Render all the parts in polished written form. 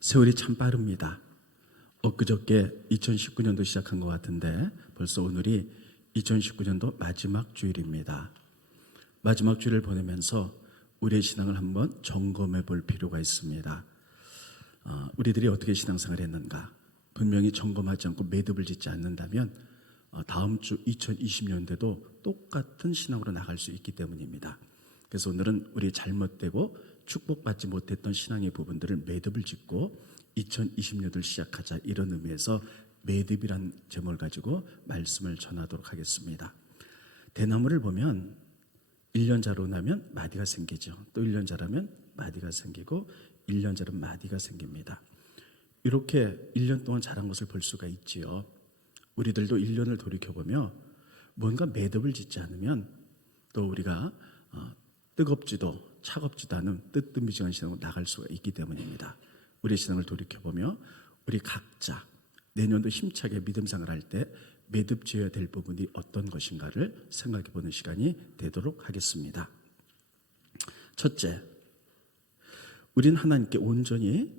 세월이 참 빠릅니다. 엊그저께 2019년도 시작한 것 같은데 벌써 오늘이 2019년도 마지막 주일입니다. 마지막 주일을 보내면서 우리의 신앙을 한번 점검해 볼 필요가 있습니다. 우리들이 어떻게 신앙생활을 했는가? 분명히 점검하지 않고 매듭을 짓지 않는다면 다음 주 2020년대도 똑같은 신앙으로 나갈 수 있기 때문입니다. 그래서 오늘은 우리 잘못되고 축복받지 못했던 신앙의 부분들을 매듭을 짓고 2020년을 시작하자, 이런 의미에서 매듭이란 제목을 가지고 말씀을 전하도록 하겠습니다. 대나무를 보면 1년 자로 나면 마디가 생기죠. 또 1년 자라면 마디가 생기고 1년 자라면 마디가 생깁니다. 이렇게 1년 동안 자란 것을 볼 수가 있지요. 우리들도 1년을 돌이켜보며 뭔가 매듭을 짓지 않으면 또 우리가 뜨겁지도 차갑지도 않은 뜨뜻미지근한 신앙으로 나갈 수가 있기 때문입니다. 우리의 신앙을 돌이켜보며 우리 각자 내년도 힘차게 믿음생활을 할 때 매듭 지어야 될 부분이 어떤 것인가를 생각해보는 시간이 되도록 하겠습니다. 첫째, 우린 하나님께 온전히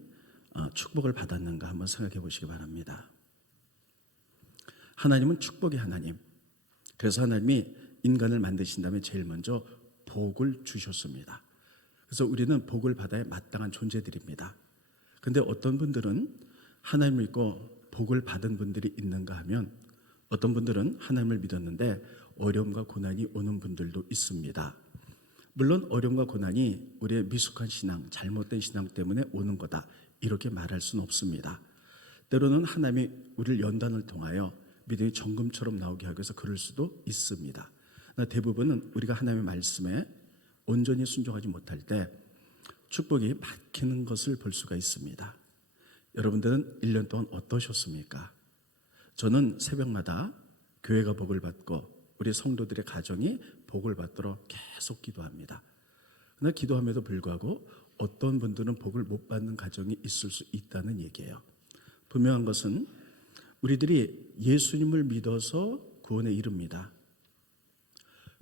축복을 받았는가 한번 생각해 보시기 바랍니다. 하나님은 축복의 하나님. 그래서 하나님이 인간을 만드신 다음에 제일 먼저 복을 주셨습니다. 그래서 우리는 복을 받아야 마땅한 존재들입니다. 그런데 어떤 분들은 하나님을 믿고 복을 받은 분들이 있는가 하면, 어떤 분들은 하나님을 믿었는데 어려움과 고난이 오는 분들도 있습니다. 물론 어려움과 고난이 우리의 미숙한 신앙, 잘못된 신앙 때문에 오는 거다, 이렇게 말할 수는 없습니다. 때로는 하나님이 우리를 연단을 통하여 믿음이 정금처럼 나오게 하기 위해서 그럴 수도 있습니다. 대부분은 우리가 하나님의 말씀에 온전히 순종하지 못할 때 축복이 막히는 것을 볼 수가 있습니다. 여러분들은 1년 동안 어떠셨습니까? 저는 새벽마다 교회가 복을 받고 우리 성도들의 가정이 복을 받도록 계속 기도합니다. 그러나 기도함에도 불구하고 어떤 분들은 복을 못 받는 가정이 있을 수 있다는 얘기예요. 분명한 것은 우리들이 예수님을 믿어서 구원에 이릅니다.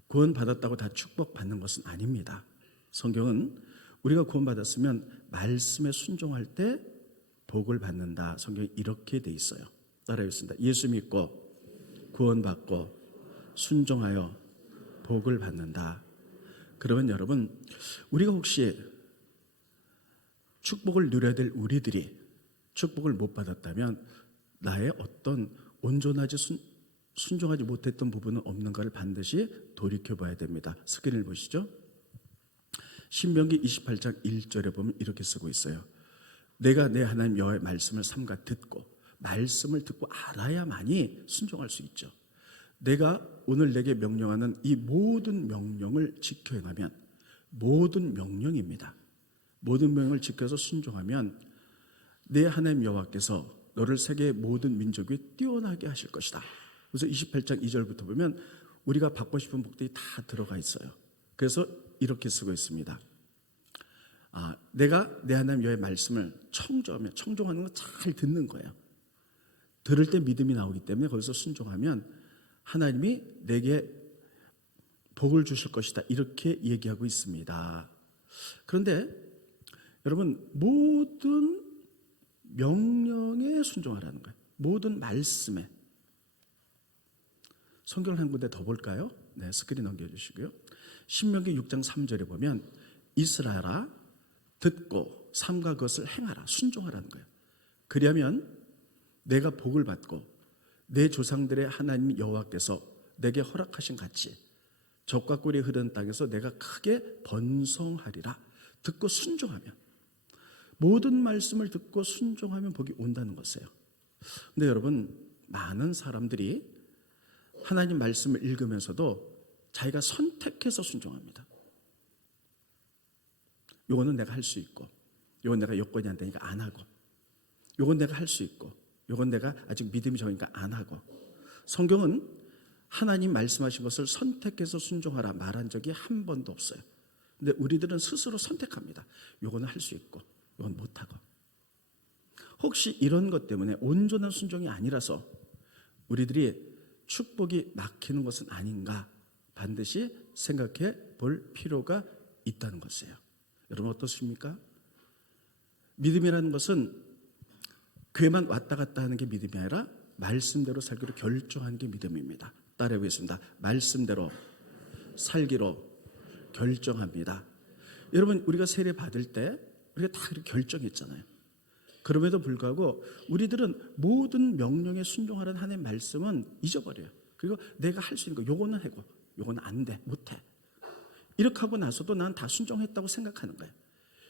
구원받았다고 다 축복받는 것은 아닙니다. 성경은 우리가 구원받았으면 말씀에 순종할 때 복을 받는다, 성경이 이렇게 돼 있어요. 따라하겠습니다. 예수 믿고 구원받고 순종하여 복을 받는다. 그러면 여러분, 우리가 혹시 축복을 누려야 될 우리들이 축복을 못 받았다면 나의 어떤 온전하지 순종하지 못했던 부분은 없는가를 반드시 돌이켜봐야 됩니다. 스크린을 보시죠. 신명기 28장 1절에 보면 이렇게 쓰고 있어요. 내가 내 하나님 여호와의 말씀을 삼가 듣고, 말씀을 듣고 알아야만이 순종할 수 있죠. 내가 오늘 내게 명령하는 이 모든 명령을 지켜 행하면, 모든 명령입니다. 모든 명령을 지켜서 순종하면 내 하나님 여호와께서 너를 세계의 모든 민족 위에 뛰어나게 하실 것이다. 그래서 28장 2절부터 보면 우리가 받고 싶은 복들이 다 들어가 있어요. 그래서 이렇게 쓰고 있습니다. 내가 내 하나님 여호와의 말씀을 청종하면, 청종하는 건 잘 듣는 거예요. 들을 때 믿음이 나오기 때문에 거기서 순종하면 하나님이 내게 복을 주실 것이다, 이렇게 얘기하고 있습니다. 그런데 여러분, 모든 명령에 순종하라는 거예요. 모든 말씀에. 성경을 한 군데 더 볼까요? 네, 스크린 넘겨주시고요. 신명기 6장 3절에 보면 이스라엘아 듣고 삼가 그것을 행하라, 순종하라는 거예요. 그리하면 내가 복을 받고 내 조상들의 하나님 여호와께서 내게 허락하신 같이 젖과 꿀이 흐르는 땅에서 내가 크게 번성하리라. 듣고 순종하면, 모든 말씀을 듣고 순종하면 복이 온다는 것이에요. 근데 여러분, 많은 사람들이 하나님 말씀을 읽으면서도 자기가 선택해서 순종합니다. 요거는 내가 할 수 있고, 요건 내가 여건이 안 되니까 안 하고, 요건 내가 할 수 있고, 요건 내가 아직 믿음이 적으니까 안 하고. 성경은 하나님 말씀하신 것을 선택해서 순종하라 말한 적이 한 번도 없어요. 근데 우리들은 스스로 선택합니다. 요거는 할 수 있고, 요건 못하고. 혹시 이런 것 때문에 온전한 순종이 아니라서 우리들이 축복이 막히는 것은 아닌가 반드시 생각해 볼 필요가 있다는 것이에요. 여러분 어떻습니까? 믿음이라는 것은 교회만 왔다 갔다 하는 게 믿음이 아니라 말씀대로 살기로 결정하는 게 믿음입니다. 따라해보겠습니다. 말씀대로 살기로 결정합니다. 여러분, 우리가 세례 받을 때 우리가 다 그렇게 결정했잖아요. 그럼에도 불구하고 우리들은 모든 명령에 순종하라는 하나님의 말씀은 잊어버려요. 그리고 내가 할 수 있는 거 요거는 하고 요거는 안 돼, 못해. 이렇게 하고 나서도 난 다 순종했다고 생각하는 거예요.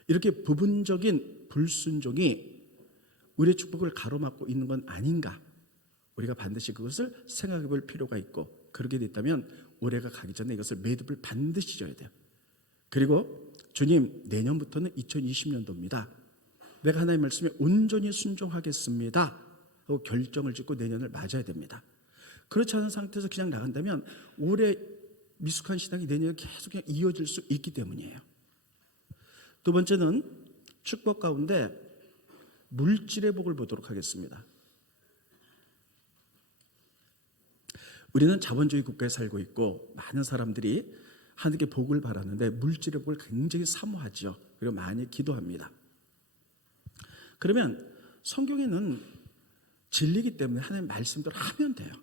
이렇게 부분적인 불순종이 우리의 축복을 가로막고 있는 건 아닌가. 우리가 반드시 그것을 생각해 볼 필요가 있고, 그렇게 됐다면 올해가 가기 전에 이것을 매듭을 반드시 져야 돼요. 그리고 주님, 내년부터는 2020년도입니다. 내가 하나님의 말씀에 온전히 순종하겠습니다 하고 결정을 짓고 내년을 맞아야 됩니다. 그렇지 않은 상태에서 그냥 나간다면 올해 미숙한 신앙이 내년에 계속 그냥 이어질 수 있기 때문이에요. 두 번째는 축복 가운데 물질의 복을 보도록 하겠습니다. 우리는 자본주의 국가에 살고 있고 많은 사람들이 하나님께 복을 바라는데 물질의 복을 굉장히 사모하죠. 그리고 많이 기도합니다. 그러면 성경에는 진리이기 때문에 하나님 말씀대로 하면 돼요.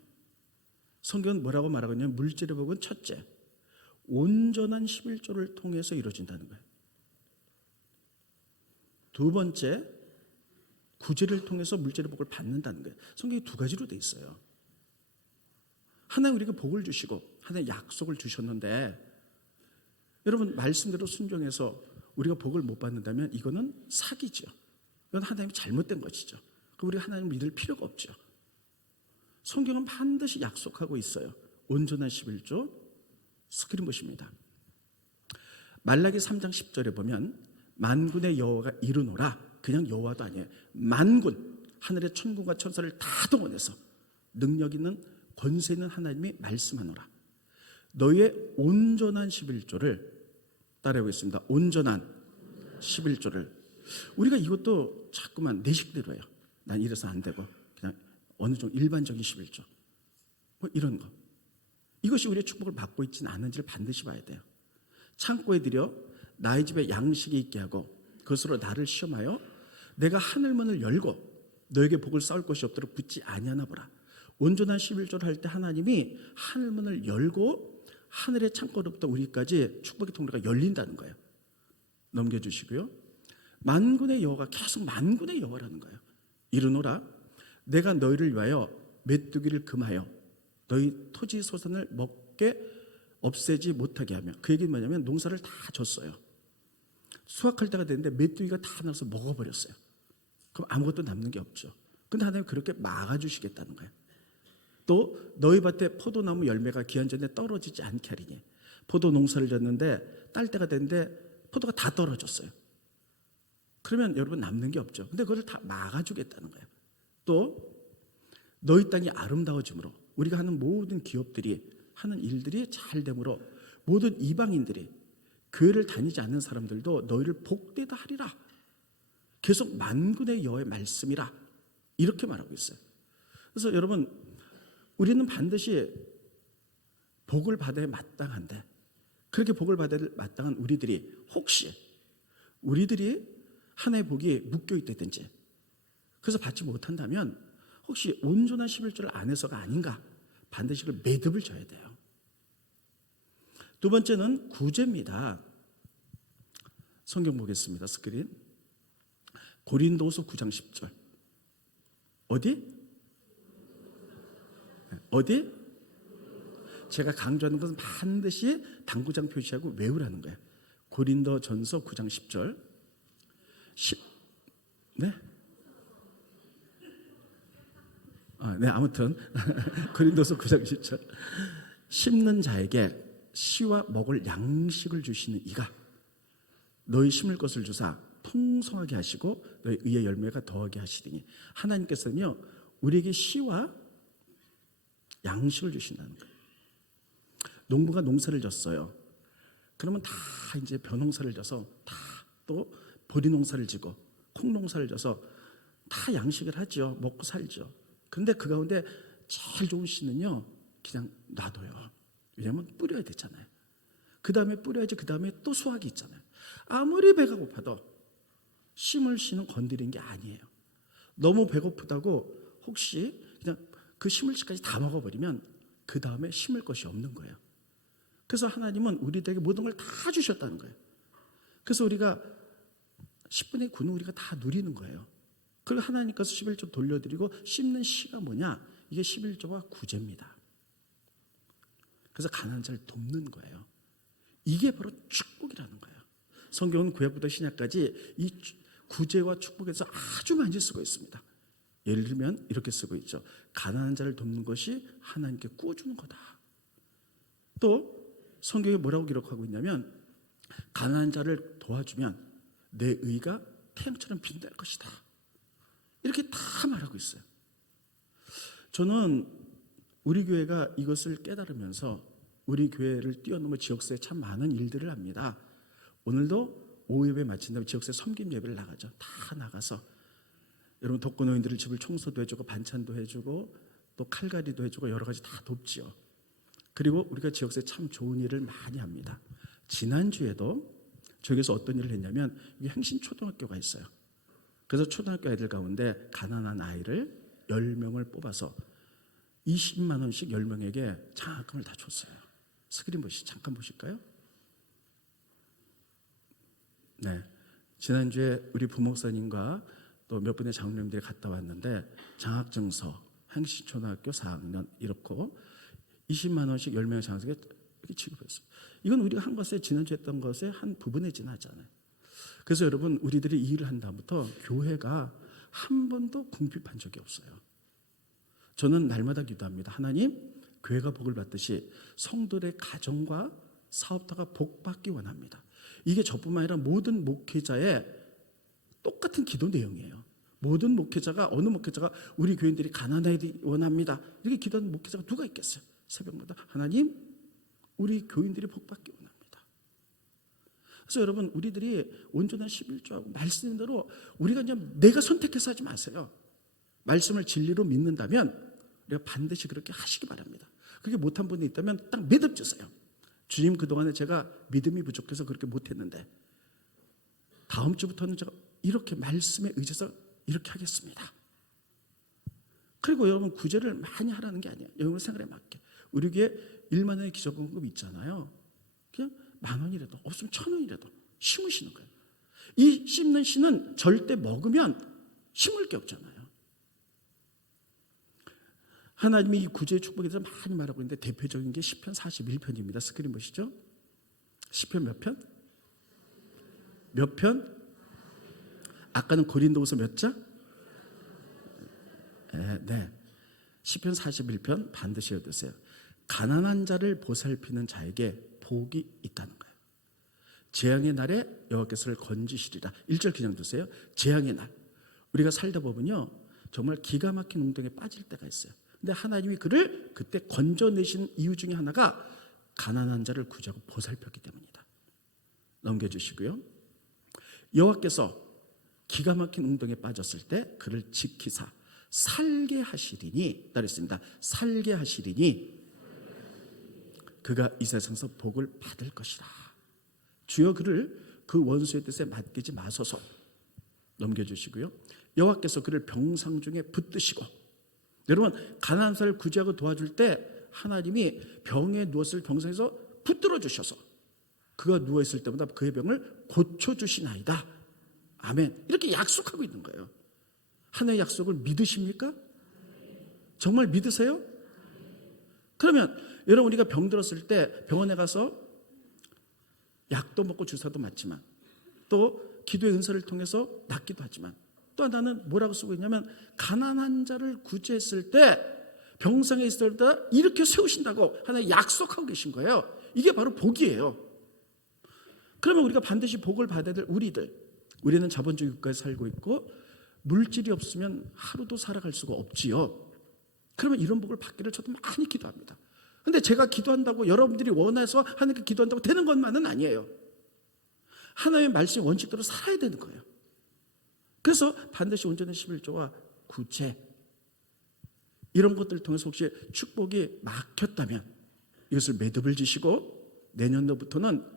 성경은 뭐라고 말하거든요. 물질의 복은 첫째, 온전한 11조를 통해서 이루어진다는 거예요. 두 번째, 구제를 통해서 물질의 복을 받는다는 거예요. 성경이 두 가지로 돼 있어요. 하나님 우리에게 복을 주시고 하나님 약속을 주셨는데, 여러분 말씀대로 순종해서 우리가 복을 못 받는다면 이거는 사기죠. 이건 하나님이 잘못된 것이죠. 그럼 우리 하나님을 믿을 필요가 없죠. 성경은 반드시 약속하고 있어요. 온전한 11조 스크린봇입니다. 말라기 3장 10절에 보면 만군의 여호와가 이르노라, 그냥 여호와도 아니에요. 만군, 하늘의 천군과 천사를 다 동원해서 능력 있는 권세 있는 하나님이 말씀하노라. 너희의 온전한 11조를 따라해보겠습니다. 온전한 11조를. 우리가 이것도 자꾸만 내 식대로 해요. 난 이래서 안 되고 그냥 어느 정도 일반적인 11조 뭐 이런 거. 이것이 우리의 축복을 받고 있지는 않은지를 반드시 봐야 돼요. 창고에 들여 나의 집에 양식이 있게 하고 그것으로 나를 시험하여 내가 하늘문을 열고 너에게 복을 쌓을 것이 없도록 붙지 아니하나 보라. 온전한 11조를 할 때 하나님이 하늘문을 열고 하늘의 창고로부터 우리까지 축복의 통로가 열린다는 거예요. 넘겨주시고요. 만군의 여호와가 계속 만군의 여호와라는 거예요. 이르노라, 내가 너희를 위하여 메뚜기를 금하여 너희 토지 소산을 먹게 없애지 못하게 하며, 그 얘기는 뭐냐면 농사를 다 졌어요. 수확할 때가 됐는데 메뚜기가 다 나서 먹어버렸어요. 그럼 아무것도 남는 게 없죠. 근데 하나님은 그렇게 막아주시겠다는 거예요. 또 너희 밭에 포도나무 열매가 기한 전에 떨어지지 않게 하리니, 포도 농사를 졌는데 딸 때가 됐는데 포도가 다 떨어졌어요. 그러면 여러분 남는 게 없죠. 근데 그걸 다 막아주겠다는 거예요. 또 너희 땅이 아름다워짐으로, 우리가 하는 모든 기업들이 하는 일들이 잘 되므로 모든 이방인들이, 교회를 다니지 않는 사람들도 너희를 복되다 하리라. 계속 만군의 여호와의 말씀이라 이렇게 말하고 있어요. 그래서 여러분, 우리는 반드시 복을 받아야 마땅한데, 그렇게 복을 받아야 마땅한 우리들이 혹시 우리들이 하나의 복이 묶여 있다든지 그래서 받지 못한다면 혹시 온전한 11조를 안 해서가 아닌가, 반드시 그 매듭을 져야 돼요. 두 번째는 구제입니다. 성경 보겠습니다. 스크린. 고린도서 9장 10절. 어디? 제가 강조하는 것은 반드시 당구장 표시하고 외우라는 거예요. 고린도전서 9장 10절. 네? 네, 아무튼 고린도서 9장 10절. 심는 자에게 씨와 먹을 양식을 주시는 이가 너희 심을 것을 주사 풍성하게 하시고 너희 의의 열매가 더하게 하시리니, 하나님께서는요 우리에게 씨와 양식을 주신다는 거예요. 농부가 농사를 졌어요. 그러면 다 이제 벼농사를 져서 다 또 보리 농사를 지고 콩 농사를 져서 다 양식을 하죠. 먹고 살죠. 그런데 그 가운데 제일 좋은 씨는요 그냥 놔둬요. 왜냐하면 뿌려야 되잖아요. 그 다음에 뿌려야지 그 다음에 또 수확이 있잖아요. 아무리 배가 고파도 심을 씨는 건드린 게 아니에요. 너무 배고프다고 혹시 그냥 그 시물치까지 다 먹어버리면 그 다음에 심을 것이 없는 거예요. 그래서 하나님은 우리들에게 모든 걸 다 주셨다는 거예요. 그래서 우리가 10분의 9는 우리가 다 누리는 거예요. 그리고 하나님께서 11조 돌려드리고 심는 시가 뭐냐? 이게 11조와 구제입니다. 그래서 가난한 자를 돕는 거예요. 이게 바로 축복이라는 거예요. 성경은 구약부터 신약까지 이 구제와 축복에서 아주 많이 쓰고 있습니다. 예를 들면 이렇게 쓰고 있죠. 가난한 자를 돕는 것이 하나님께 구워주는 거다. 또 성경에 뭐라고 기록하고 있냐면 가난한 자를 도와주면 내 의가 태양처럼 빛날 것이다. 이렇게 다 말하고 있어요. 저는 우리 교회가 이것을 깨달으면서 우리 교회를 뛰어넘어 지역사에 참 많은 일들을 합니다. 오늘도 오후 예배 마친 다음에 지역사에 섬김 예배를 나가죠. 다 나가서 여러분 독거노인들을 집을 청소도 해주고 반찬도 해주고 또 칼갈이도 해주고 여러 가지 다 돕지요. 그리고 우리가 지역사에 참 좋은 일을 많이 합니다. 지난주에도 저기서 어떤 일을 했냐면 이게 행신초등학교가 있어요. 그래서 초등학교 아이들 가운데 가난한 아이를 10명을 뽑아서 20만 원씩 10명에게 장학금을 다 줬어요. 스크린 잠깐 보실까요? 네, 지난주에 우리 부목사님과 또 몇 분의 장로님들이 갔다 왔는데 장학증서 행신초등학교 4학년 이렇고 20만 원씩 10명의 장학금에 이렇게 지급했어요. 이건 우리가 한 것에 지난주에 했던 것의 한 부분에 지나잖아요. 그래서 여러분 우리들이 이 일을 한 다음부터 교회가 한 번도 궁핍한 적이 없어요. 저는 날마다 기도합니다. 하나님, 교회가 복을 받듯이 성도들의 가정과 사업터가 복받기 원합니다. 이게 저뿐만 아니라 모든 목회자의 똑같은 기도 내용이에요. 모든 목회자가 어느 목회자가 우리 교인들이 가난하기 원합니다. 이렇게 기도하는 목회자가 누가 있겠어요? 새벽마다 하나님, 우리 교인들이 복받기 원합니다. 그래서 여러분 우리들이 온전한 11조하고 말씀대로 우리가 그냥 내가 선택해서 하지 마세요. 말씀을 진리로 믿는다면 우리가 반드시 그렇게 하시기 바랍니다. 그렇게 못한 분이 있다면 딱 매듭 주세요. 주님, 그동안에 제가 믿음이 부족해서 그렇게 못했는데 다음 주부터는 제가 이렇게 말씀에 의지해서 이렇게 하겠습니다. 그리고 여러분 구제를 많이 하라는 게 아니에요. 여러분 생활에 맞게. 우리 교회 1만 원의 기적공급 있잖아요. 그냥 10,000원이라도 없으면 1,000원이라도 심으시는 거예요. 이 심는 씨는 절대 먹으면 심을 게 없잖아요. 하나님이 이 구제의 축복에 대해서 많이 말하고 있는데 대표적인 게 시편 41편입니다. 스크린 보시죠. 시편 몇 편? 몇 편? 아까는 고린도후서 몇 장? 네. 시편 41편 반드시 읽으세요. 가난한 자를 보살피는 자에게 복이 있다는 거예요. 재앙의 날에 여호와께서를 건지시리라. 1절 그냥 두세요. 재앙의 날. 우리가 살다 보면요 정말 기가 막힌 웅덩이에 빠질 때가 있어요. 근데 하나님이 그를 그때 건져내신 이유 중에 하나가 가난한 자를 구제하고 보살폈기 때문이다. 넘겨주시고요. 여호와께서 기가 막힌 웅덩이에 빠졌을 때 그를 지키사 살게 하시리니 따르겠습니다. 살게 하시리니 그가 이 세상에서 복을 받을 것이라. 주여 그를 그 원수의 뜻에 맡기지 마소서. 넘겨주시고요. 여호와께서 그를 병상 중에 붙드시고. 여러분 가난한 자를 구제하고 도와줄 때 하나님이 병에 누웠을 병상에서 붙들어 주셔서 그가 누워있을 때마다 그의 병을 고쳐주시나이다. 아멘. 이렇게 약속하고 있는 거예요. 하나님의 약속을 믿으십니까? 정말 믿으세요? 그러면 여러분 우리가 병들었을 때 병원에 가서 약도 먹고 주사도 맞지만 또 기도의 은사를 통해서 낫기도 하지만 또 하나는 뭐라고 쓰고 있냐면 가난한 자를 구제했을 때 병상에 있을 때 이렇게 세우신다고 하나님 약속하고 계신 거예요. 이게 바로 복이에요. 그러면 우리가 반드시 복을 받아야 될 우리는 자본주의 국가에 살고 있고 물질이 없으면 하루도 살아갈 수가 없지요. 그러면 이런 복을 받기를 저도 많이 기도합니다. 근데 제가 기도한다고 여러분들이 원해서 하나님께 기도한다고 되는 것만은 아니에요. 하나님의 말씀 원칙대로 살아야 되는 거예요. 그래서 반드시 온전한 11조와 구제 이런 것들을 통해서 혹시 축복이 막혔다면 이것을 매듭을 지시고 내년도부터는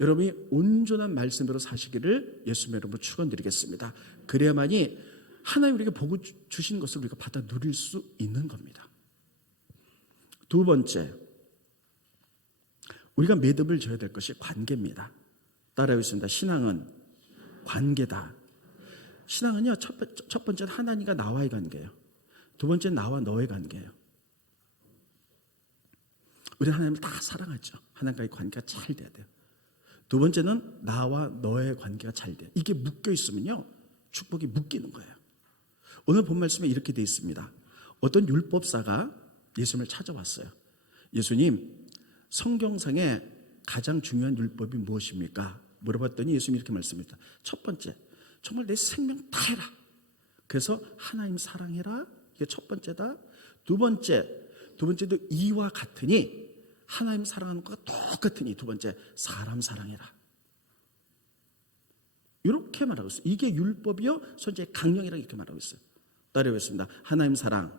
여러분이 온전한 말씀으로 사시기를 예수님의 이름으로 축원드리겠습니다. 그래야만이 하나님 우리에게 복 주신 것을 우리가 받아 누릴 수 있는 겁니다. 두 번째, 우리가 매듭을 져야 될 것이 관계입니다. 따라하겠습니다. 신앙은 관계다. 신앙은요, 첫 번째는 하나님과 나와의 관계예요. 두 번째는 나와 너의 관계예요. 우리는 하나님을 다 사랑하죠. 하나님과의 관계가 잘 돼야 돼요. 두 번째는 나와 너의 관계가 잘 돼요. 이게 묶여 있으면요, 축복이 묶이는 거예요. 오늘 본 말씀에 이렇게 되어 있습니다. 어떤 율법사가 예수님을 찾아왔어요. 예수님, 성경상에 가장 중요한 율법이 무엇입니까? 물어봤더니 예수님이 이렇게 말씀합니다. 첫 번째, 정말 내 생명 다 해라. 그래서 하나님 사랑해라. 이게 첫 번째다. 두 번째도 이와 같으니, 하나님 사랑하는 것과 똑같으니, 두 번째, 사람 사랑해라. 이렇게 말하고 있어요. 이게 율법이요, 선지의 강령이라고 이렇게 말하고 있어요. 따라해보겠습니다. 하나님 사랑,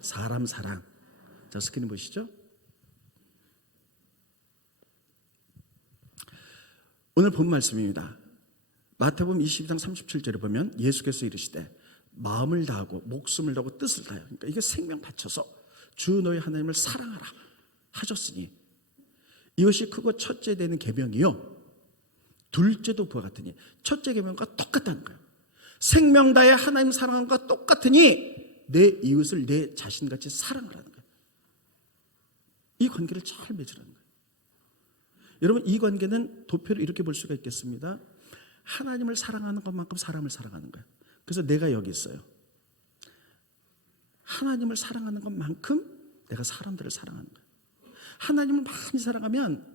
사람 사랑. 자, 스크린 보시죠. 오늘 본 말씀입니다. 마태복음 22장 37절에 보면 예수께서 이르시되 마음을 다하고 목숨을 다하고 뜻을 다하여, 그러니까 이게 생명 바쳐서 주 너희 하나님을 사랑하라 하셨으니 이것이 크고 첫째 되는 계명이요, 둘째도 그와 같으니, 첫째 계명과 똑같다는 거예요. 생명 다해 하나님 사랑하는 것과 똑같으니 내 이웃을 내 자신같이 사랑하라는 거예요. 이 관계를 잘 맺으라는 거예요. 여러분, 이 관계는 도표로 이렇게 볼 수가 있겠습니다. 하나님을 사랑하는 것만큼 사람을 사랑하는 거예요. 그래서 내가 여기 있어요. 하나님을 사랑하는 것만큼 내가 사람들을 사랑하는 거예요. 하나님을 많이 사랑하면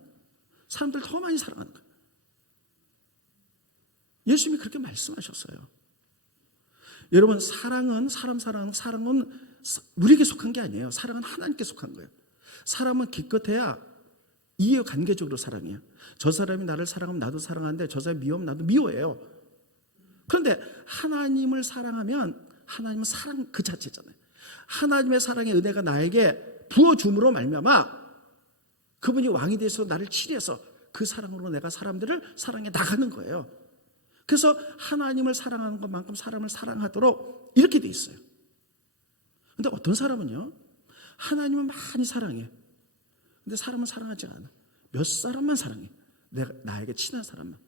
사람들 더 많이 사랑하는 거예요. 예수님이 그렇게 말씀하셨어요. 여러분, 사랑은, 사람 사랑은, 사랑은 우리에게 속한 게 아니에요. 사랑은 하나님께 속한 거예요. 사람은 기껏해야 이해관계적으로 사랑해요. 저 사람이 나를 사랑하면 나도 사랑하는데 저 사람이 미워하면 나도 미워해요. 그런데 하나님을 사랑하면 하나님은 사랑 그 자체잖아요. 하나님의 사랑의 은혜가 나에게 부어줌으로 말미암아 그분이 왕이 되어서 나를 치료해서 그 사랑으로 내가 사람들을 사랑해 나가는 거예요. 그래서 하나님을 사랑하는 것만큼 사람을 사랑하도록 이렇게 돼 있어요. 그런데 어떤 사람은요, 하나님은 많이 사랑해. 근데 사람은 사랑하지 않아. 몇 사람만 사랑해. 나에게 친한 사람만.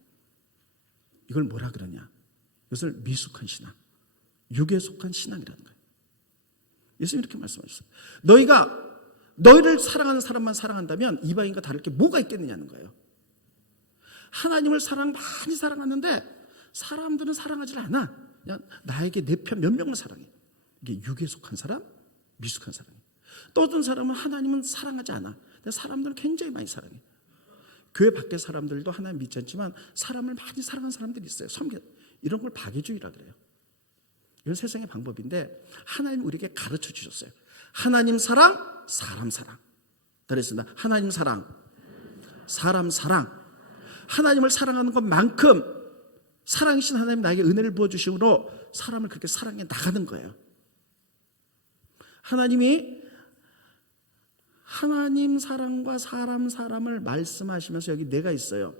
이걸 뭐라 그러냐? 이것을 미숙한 신앙, 육에 속한 신앙이라는 거예요. 예수님이 이렇게 말씀하셨어요. 너희가 너희를 사랑하는 사람만 사랑한다면 이방인과 다를 게 뭐가 있겠느냐는 거예요. 하나님을 많이 사랑하는데 사람들은 사랑하지 않아. 그냥 나에게 내 편 몇 명만 사랑해. 이게 육에 속한 사람, 미숙한 사람이에요. 또 어떤 사람은 하나님은 사랑하지 않아. 근데 사람들은 굉장히 많이 사랑해. 교회 밖의 사람들도 하나님 믿지 않지만 사람을 많이 사랑하는 사람들이 있어요. 이런 걸 박애주의라 그래요. 이건 세상의 방법인데 하나님 우리에게 가르쳐 주셨어요. 하나님 사랑, 사람 사랑. 따라했습니다. 하나님 사랑, 사람 사랑. 하나님을 사랑하는 것만큼 사랑이신 하나님 나에게 은혜를 부어주심으로 사람을 그렇게 사랑해 나가는 거예요. 하나님이 하나님 사랑과 사람을 말씀하시면서 여기 내가 있어요.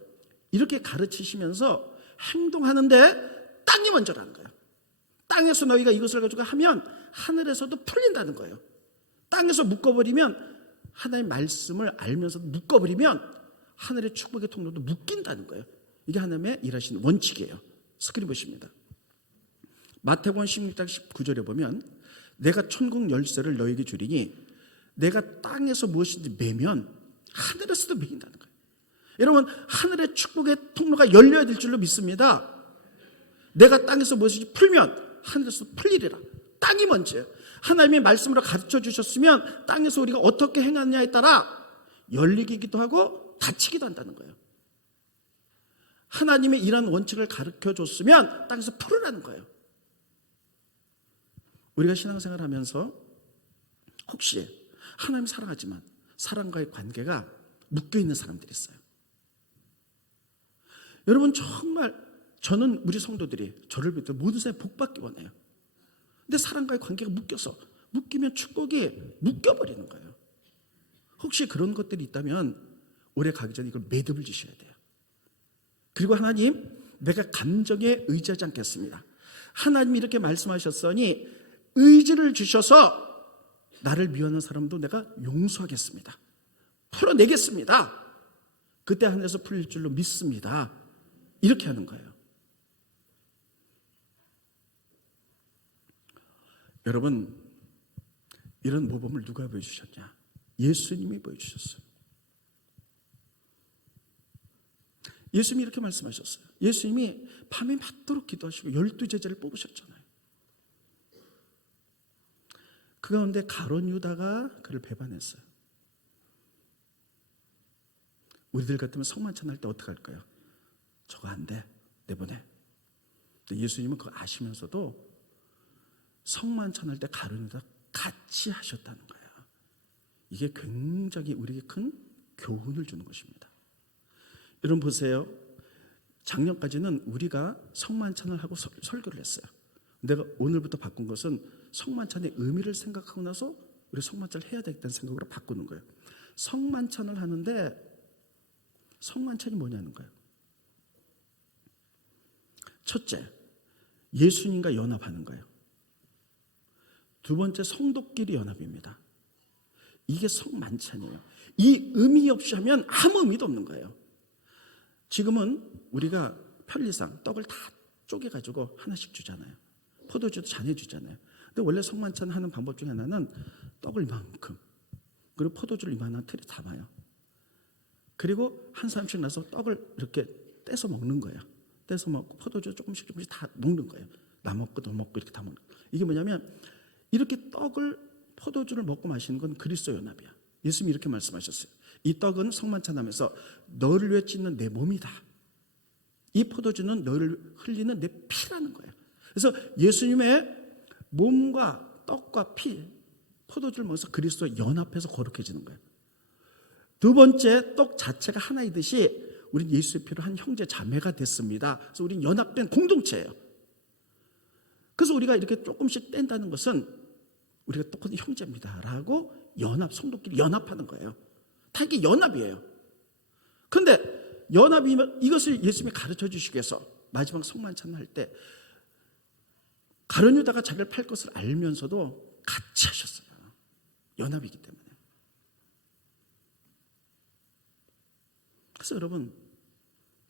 이렇게 가르치시면서 행동하는데 땅이 먼저라는 거예요. 땅에서 너희가 이것을 가지고 하면 하늘에서도 풀린다는 거예요. 땅에서 묶어버리면 하나님의 말씀을 알면서도 묶어버리면 하늘의 축복의 통로도 묶인다는 거예요. 이게 하나님의 일하시는 원칙이에요. 스크린 보십니다. 마태복음 16장 19절에 보면 내가 천국 열쇠를 너에게 주리니 내가 땅에서 무엇인지 매면 하늘에서도 매긴다는 거예요. 여러분, 하늘의 축복의 통로가 열려야 될 줄로 믿습니다. 내가 땅에서 무엇인지 풀면 하늘에서도 풀리리라. 땅이 먼저예요. 하나님의 말씀으로 가르쳐 주셨으면 땅에서 우리가 어떻게 행하느냐에 따라 열리기도 하고 닫히기도 한다는 거예요. 하나님의 이런 원칙을 가르쳐 줬으면 땅에서 풀으라는 거예요. 우리가 신앙생활을 하면서 혹시 하나님 사랑하지만 사랑과의 관계가 묶여있는 사람들이 있어요. 여러분, 정말 저는 우리 성도들이 저를 비롯해 모든 사람이 복받기 원해요. 근데 사랑과의 관계가 묶이면 축복이 묶여버리는 거예요. 혹시 그런 것들이 있다면 올해 가기 전에 이걸 매듭을 지셔야 돼요. 그리고 하나님, 내가 감정에 의지하지 않겠습니다. 하나님이 이렇게 말씀하셨으니 의지를 주셔서 나를 미워하는 사람도 내가 용서하겠습니다. 풀어내겠습니다. 그때 하늘에서 풀릴 줄로 믿습니다. 이렇게 하는 거예요. 여러분, 이런 모범을 누가 보여주셨냐? 예수님이 보여주셨어요. 예수님이 이렇게 말씀하셨어요. 예수님이 밤에 맞도록 기도하시고 12제자를 뽑으셨잖아요. 그 가운데 가룟 유다가 그를 배반했어요. 우리들 같으면 성만찬 할 때 어떻게 할까요? 저거 안 돼, 내보내. 근데 예수님은 그거 아시면서도 성만찬 할 때 가룟 유다 같이 하셨다는 거예요. 이게 굉장히 우리에게 큰 교훈을 주는 것입니다. 여러분 보세요. 작년까지는 우리가 성만찬을 하고 설교를 했어요. 내가 오늘부터 바꾼 것은 성만찬의 의미를 생각하고 나서 우리 성만찬을 해야 되겠다는 생각으로 바꾸는 거예요. 성만찬을 하는데 성만찬이 뭐냐는 거예요. 첫째, 예수님과 연합하는 거예요. 두 번째, 성도끼리 연합입니다. 이게 성만찬이에요. 이 의미 없이 하면 아무 의미도 없는 거예요. 지금은 우리가 편리상 떡을 다 쪼개가지고 하나씩 주잖아요. 포도주도 잔에 주잖아요. 근데 원래 성만찬 하는 방법 중에 하나는 떡을 이만큼, 그리고 포도주를 이만한 틀에 담아요. 그리고 한 사람씩 나서 떡을 이렇게 떼서 먹는 거예요. 떼서 먹고 포도주 조금씩 다 먹는 거예요. 나 먹고 너 먹고 이렇게 다 먹는 거예요. 이게 뭐냐면 이렇게 떡을 포도주를 먹고 마시는 건 그리스도 연합이야. 예수님이 이렇게 말씀하셨어요. 이 떡은 성만찬 하면서 너를 위해 찢는 내 몸이다. 이 포도주는 너를 흘리는 내 피라는 거예요. 그래서 예수님의 몸과 떡과 피, 포도주를 먹어서 그리스도와 연합해서 거룩해지는 거예요. 두 번째, 떡 자체가 하나이듯이 우린 예수의 피로 한 형제 자매가 됐습니다. 그래서 우린 연합된 공동체예요. 그래서 우리가 이렇게 조금씩 뗀다는 것은 우리가 똑같은 형제입니다 라고 연합, 성도끼리 연합하는 거예요. 다 이게 연합이에요. 그런데 연합이면 이것을 예수님이 가르쳐 주시기 위해서 마지막 성만찬을 할 때 가룟 유다가 자기를 팔 것을 알면서도 같이 하셨어요. 연합이기 때문에. 그래서 여러분,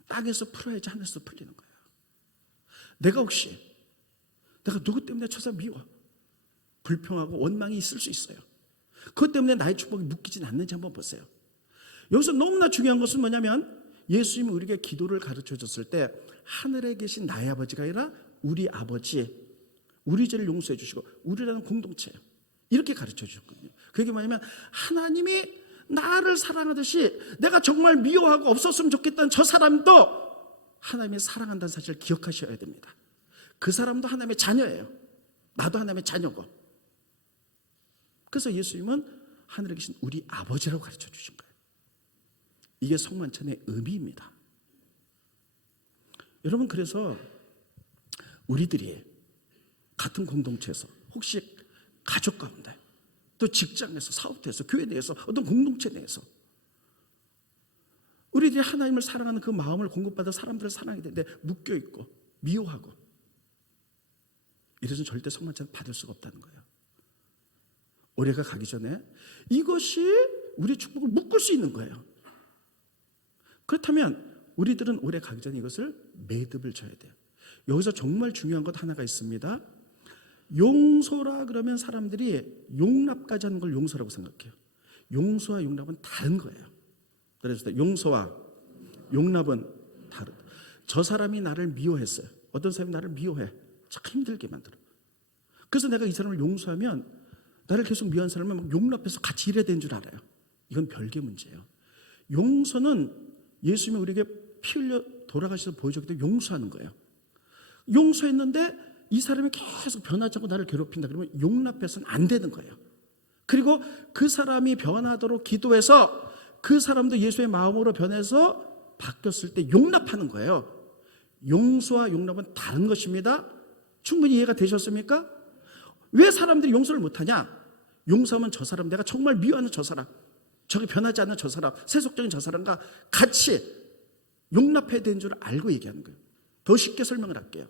땅에서 풀어야지 하늘에서 풀리는 거예요. 내가 누구 때문에 저 사람 미워, 불평하고 원망이 있을 수 있어요. 그것 때문에 나의 축복이 묶이진 않는지 한번 보세요. 여기서 너무나 중요한 것은 뭐냐면 예수님이 우리에게 기도를 가르쳐 줬을 때 하늘에 계신 나의 아버지가 아니라 우리 아버지, 우리 죄를 용서해 주시고 우리라는 공동체예요. 이렇게 가르쳐 주셨거든요. 그게 뭐냐면 하나님이 나를 사랑하듯이 내가 정말 미워하고 없었으면 좋겠다는 저 사람도 하나님이 사랑한다는 사실을 기억하셔야 됩니다. 그 사람도 하나님의 자녀예요. 나도 하나님의 자녀고. 그래서 예수님은 하늘에 계신 우리 아버지라고 가르쳐 주신 거예요. 이게 성만찬의 의미입니다. 여러분, 그래서 우리들이 같은 공동체에서 혹시 가족 가운데 또 직장에서, 사업대에서, 교회 내에서, 어떤 공동체 내에서 우리들이 하나님을 사랑하는 그 마음을 공급받아 사람들을 사랑하게 되는데 묶여있고 미워하고 이래서는 절대 성만찬을 받을 수가 없다는 거예요. 올해가 가기 전에 이것이 우리 축복을 묶을 수 있는 거예요. 그렇다면 우리들은 올해 가기 전에 이것을 매듭을 져야 돼요. 여기서 정말 중요한 것 하나가 있습니다. 용서라 그러면 사람들이 용납까지 하는 걸 용서라고 생각해요. 용서와 용납은 다른 거예요. 그래서 용서와 용납은 다르다. 저 사람이 나를 미워했어요. 어떤 사람이 나를 미워해. 참 힘들게 만들어. 그래서 내가 이 사람을 용서하면 나를 계속 미워한 사람을 막 용납해서 같이 일해야 되는 줄 알아요. 이건 별개 문제예요. 용서는 예수님이 우리에게 피 흘려 돌아가셔서 보여줬기 때문에 용서하는 거예요. 용서했는데 이 사람이 계속 변하지 않고 나를 괴롭힌다 그러면 용납해서는 안 되는 거예요. 그리고 그 사람이 변하도록 기도해서 그 사람도 예수의 마음으로 변해서 바뀌었을 때 용납하는 거예요. 용서와 용납은 다른 것입니다. 충분히 이해가 되셨습니까? 왜 사람들이 용서를 못하냐? 용서하면 저 사람, 내가 정말 미워하는 저 사람, 저게 변하지 않는 저 사람, 세속적인 저 사람과 같이 용납해야 되는 줄 알고 얘기하는 거예요. 더 쉽게 설명을 할게요.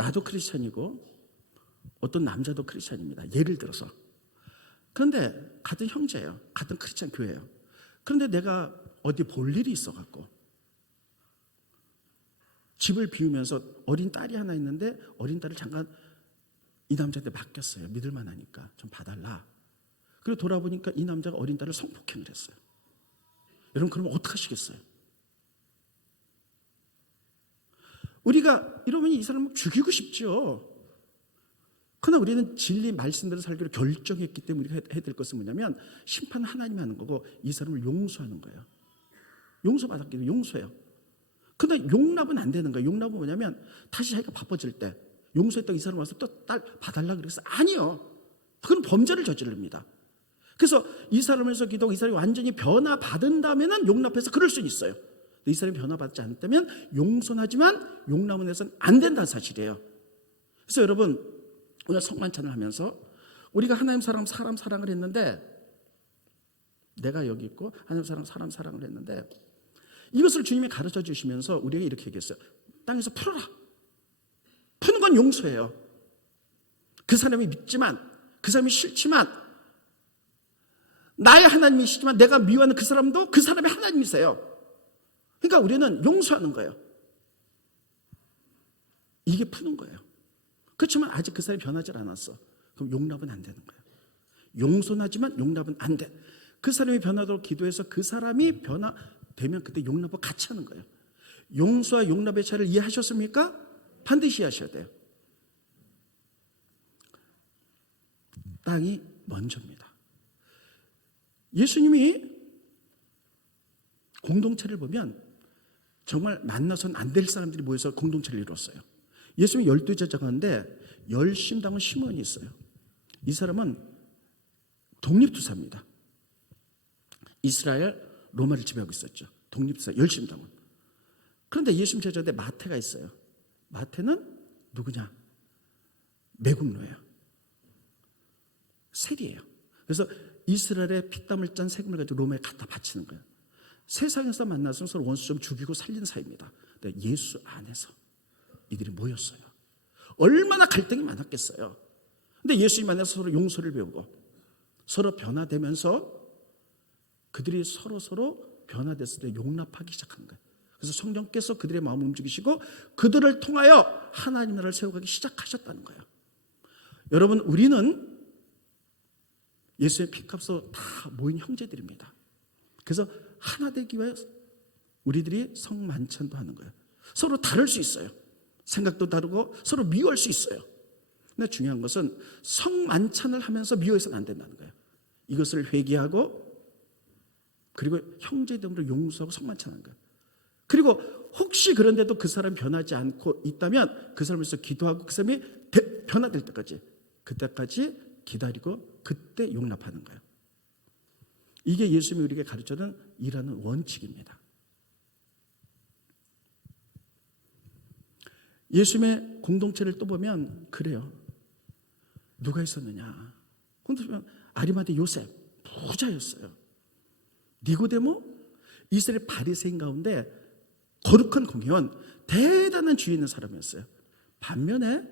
나도 크리스찬이고 어떤 남자도 크리스찬입니다. 예를 들어서. 그런데 같은 형제예요. 같은 크리스찬 교회예요. 그런데 내가 어디 볼 일이 있어갖고 집을 비우면서 어린 딸이 하나 있는데 어린 딸을 잠깐 이 남자한테 맡겼어요. 믿을만 하니까 좀 봐달라. 그리고 돌아보니까 이 남자가 어린 딸을 성폭행을 했어요. 여러분 그러면 어떡하시겠어요? 우리가 이러면 이 사람을 죽이고 싶죠. 그러나 우리는 진리 말씀대로 살기로 결정했기 때문에 우리가 해야 될 것은 뭐냐면 심판은 하나님이 하는 거고 이 사람을 용서하는 거예요. 용서받았기 때문에 용서해요. 그러나 용납은 안 되는 거예요. 용납은 뭐냐면 다시 자기가 바빠질 때 용서했던 이 사람 와서 또 딸 봐달라 그래서 아니요. 그건 범죄를 저지릅니다. 그래서 이 사람에서 기도하고 이 사람이 완전히 변화받은다면 용납해서 그럴 수는 있어요. 이 사람이 변화받지 않다면 용서하지만 용납은 해서는 안 된다는 사실이에요. 그래서 여러분 오늘 성만찬을 하면서 우리가 하나님 사랑 사랑을 했는데 내가 여기 있고 하나님 사랑 사랑을 했는데 이것을 주님이 가르쳐 주시면서 우리에게 이렇게 얘기했어요. 땅에서 풀어라. 푸는 건 용서예요. 그 사람이 믿지만 그 사람이 싫지만 나의 하나님이시지만 내가 미워하는 그 사람도 그 사람의 하나님이세요. 그러니까 우리는 용서하는 거예요. 이게 푸는 거예요. 그렇지만 아직 그 사람이 변하지 않았어. 그럼 용납은 안 되는 거예요. 용서는 하지만 용납은 안 돼. 그 사람이 변하도록 기도해서 그 사람이 변화되면 그때 용납과 같이 하는 거예요. 용서와 용납의 차이를 이해하셨습니까? 반드시 이해하셔야 돼요. 땅이 먼저입니다. 예수님이 공동체를 보면 정말 만나서는 안 될 사람들이 모여서 공동체를 이뤘어요. 예수님이 12제자가인데 열심당은 시몬이 있어요. 이 사람은 독립투사입니다. 이스라엘 로마를 지배하고 있었죠. 독립투사 열심당은. 그런데 예수님 제자인데 마태가 있어요. 마태는 누구냐? 매국노예요. 세리예요. 그래서 이스라엘의 피땀을 짠 세금을 가지고 로마에 갖다 바치는 거예요. 세상에서 만나서 서로 원수 좀 죽이고 살린 사이입니다. 근데 예수 안에서 이들이 모였어요. 얼마나 갈등이 많았겠어요. 근데 예수님 만나서 서로 용서를 배우고 서로 변화되면서 그들이 서로 변화됐을 때 용납하기 시작한 거예요. 그래서 성령께서 그들의 마음을 움직이시고 그들을 통하여 하나님 나라를 세워가기 시작하셨다는 거예요. 여러분 우리는 예수의 피값으로 다 모인 형제들입니다. 그래서 하나 되기 위해 우리들이 성만찬도 하는 거예요. 서로 다를 수 있어요. 생각도 다르고 서로 미워할 수 있어요. 근데 중요한 것은 성만찬을 하면서 미워해서는 안 된다는 거예요. 이것을 회개하고 그리고 형제됨으로 용서하고 성만찬하는 거예요. 그리고 혹시 그런데도 그 사람이 변하지 않고 있다면 그 사람을 위해서 기도하고 그 사람이 변화될 때까지 그때까지 기다리고 그때 용납하는 거예요. 이게 예수님이 우리에게 가르쳐준 일하는 원칙입니다. 예수님의 공동체를 또 보면 그래요. 누가 있었느냐? 공동체 아리마대 요셉 부자였어요. 니고데모 이스라엘 바리새인 가운데 거룩한 공회원 대단한 주의 있는 사람이었어요. 반면에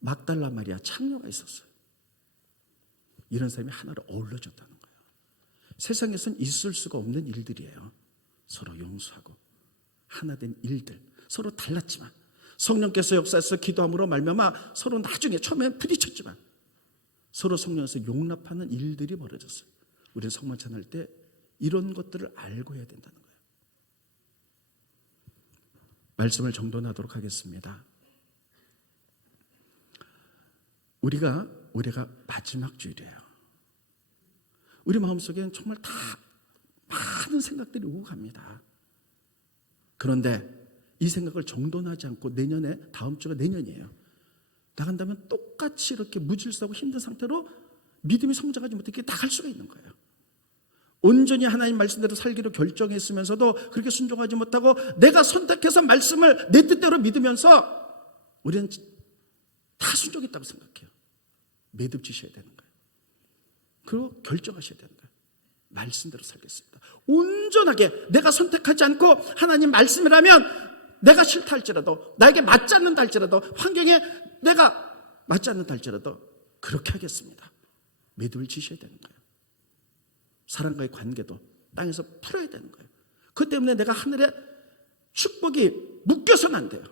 막달라 마리아 창녀가 있었어요. 이런 사람이 하나를 어울러줬다는 거예요. 세상에서는 있을 수가 없는 일들이에요. 서로 용서하고 하나된 일들, 서로 달랐지만 성령께서 역사해서 기도함으로 말미암아 서로 나중에 처음엔 부딪혔지만 서로 성령에서 용납하는 일들이 벌어졌어요. 우리는 성만찬 할 때 이런 것들을 알고 해야 된다는 거예요. 말씀을 정돈하도록 하겠습니다. 우리가 마지막 주일이에요. 우리 마음속에는 정말 다 많은 생각들이 오고 갑니다. 그런데 이 생각을 정돈하지 않고 내년에 다음 주가 내년이에요. 나간다면 똑같이 이렇게 무질서하고 힘든 상태로 믿음이 성장하지 못해 나갈 수가 있는 거예요. 온전히 하나님 말씀대로 살기로 결정했으면서도 그렇게 순종하지 못하고 내가 선택해서 말씀을 내 뜻대로 믿으면서 우리는 다 순종했다고 생각해요. 매듭지셔야 되는 거예요. 그리고 결정하셔야 되는 거예요. 말씀대로 살겠습니다. 온전하게 내가 선택하지 않고 하나님 말씀이라면 내가 싫다 할지라도, 나에게 맞지 않는다 할지라도, 환경에 내가 맞지 않는다 할지라도 그렇게 하겠습니다. 믿음을 지셔야 되는 거예요. 사람과의 관계도 땅에서 풀어야 되는 거예요. 그 때문에 내가 하늘에 축복이 묶여서는 안 돼요.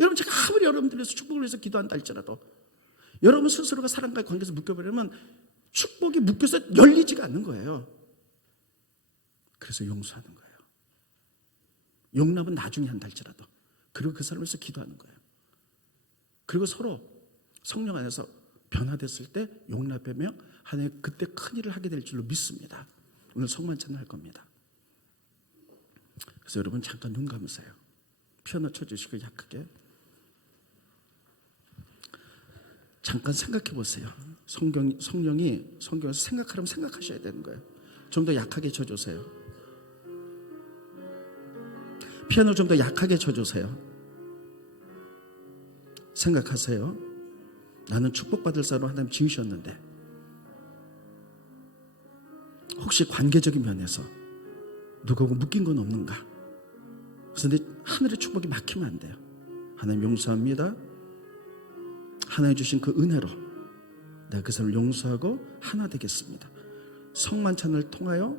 여러분, 제가 아무리 여러분들 위해서 축복을 위해서 기도한다 할지라도 여러분 스스로가 사람과의 관계에서 묶여버리면 축복이 묶여서 열리지가 않는 거예요. 그래서 용서하는 거예요. 용납은 나중에 한다 할지라도, 그리고 그 사람을 위해서 기도하는 거예요. 그리고 서로 성령 안에서 변화됐을 때 용납하며 하나님 그때 큰 일을 하게 될 줄로 믿습니다. 오늘 성만찬을 할 겁니다. 그래서 여러분 잠깐 눈 감으세요. 피아노 쳐주시고 약하게 잠깐 생각해 보세요. 성령이 성경에서 생각하라면 생각하셔야 되는 거예요. 좀 더 약하게 쳐주세요. 피아노 좀 더 약하게 쳐주세요. 생각하세요. 나는 축복받을 사람으로 하나님 지으셨는데 혹시 관계적인 면에서 누구하고 묶인 건 없는가? 그래서 내 하늘의 축복이 막히면 안 돼요. 하나님 용서합니다. 하나님 주신 그 은혜로 내가 그 사람을 용서하고 하나 되겠습니다. 성만찬을 통하여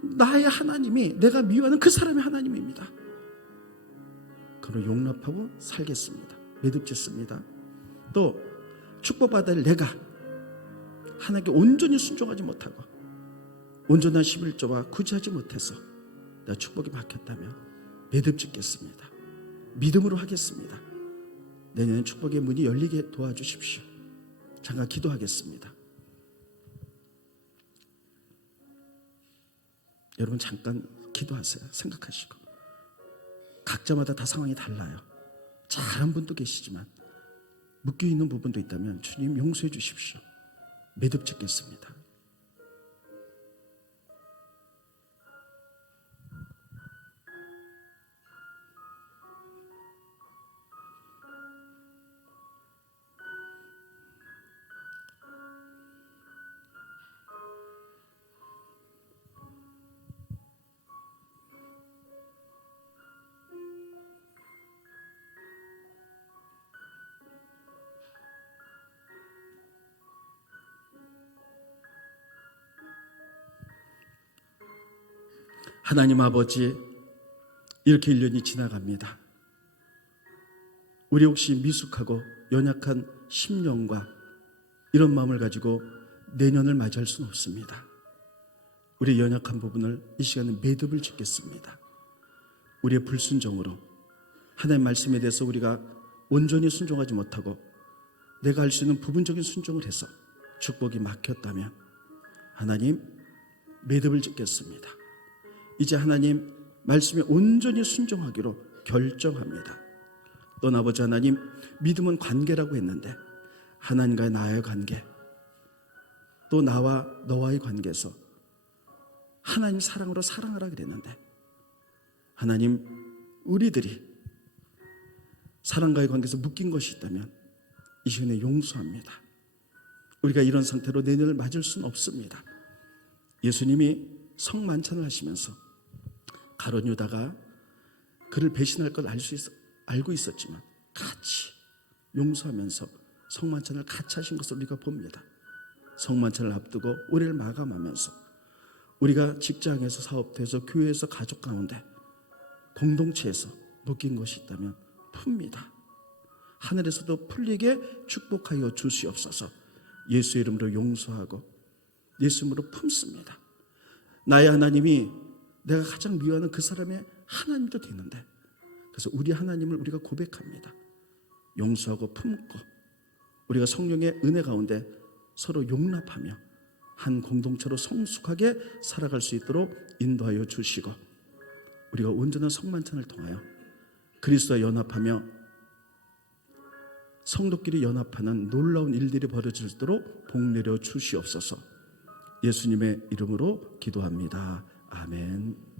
나의 하나님이 내가 미워하는 그 사람의 하나님입니다. 그를 용납하고 살겠습니다. 매듭 짓습니다. 또 축복받을 내가 하나님께 온전히 순종하지 못하고 온전한 11조와 구제하지 못해서 내가 축복이 막혔다면 매듭 짓겠습니다. 믿음으로 하겠습니다. 내년에 축복의 문이 열리게 도와주십시오. 잠깐 기도하겠습니다. 여러분 잠깐 기도하세요. 생각하시고. 각자마다 다 상황이 달라요. 잘한 분도 계시지만 묶여있는 부분도 있다면 주님 용서해 주십시오. 매듭 짓겠습니다. 하나님 아버지, 이렇게 1년이 지나갑니다. 우리 혹시 미숙하고 연약한 심령과 이런 마음을 가지고 내년을 맞이할 수는 없습니다. 우리의 연약한 부분을 이 시간에 매듭을 짓겠습니다. 우리의 불순종으로 하나님의 말씀에 대해서 우리가 온전히 순종하지 못하고 내가 할 수 있는 부분적인 순종을 해서 축복이 막혔다면 하나님 매듭을 짓겠습니다. 이제 하나님 말씀에 온전히 순종하기로 결정합니다. 또 아버지 하나님, 믿음은 관계라고 했는데 하나님과 나의 관계, 또 나와 너와의 관계에서 하나님 사랑으로 사랑하라 그랬는데 하나님, 우리들이 사랑과의 관계에서 묶인 것이 있다면 이 시간에 용서합니다. 우리가 이런 상태로 내년을 맞을 수는 없습니다. 예수님이 성만찬을 하시면서 가룟 유다가 그를 배신할 걸 알고 있었지만 같이 용서하면서 성만찬을 같이 하신 것을 우리가 봅니다. 성만찬을 앞두고 올해를 마감하면서 우리가 직장에서, 사업터에서, 교회에서, 가족 가운데, 공동체에서 묶인 것이 있다면 풉니다. 하늘에서도 풀리게 축복하여 주시옵소서. 예수 이름으로 용서하고 예수 이름으로 품습니다. 나의 하나님이 내가 가장 미워하는 그 사람의 하나님도 되는데, 그래서 우리 하나님을 우리가 고백합니다. 용서하고 품고 우리가 성령의 은혜 가운데 서로 용납하며 한 공동체로 성숙하게 살아갈 수 있도록 인도하여 주시고, 우리가 온전한 성만찬을 통하여 그리스도와 연합하며 성도끼리 연합하는 놀라운 일들이 벌어지도록 복 내려 주시옵소서. 예수님의 이름으로 기도합니다. 아멘.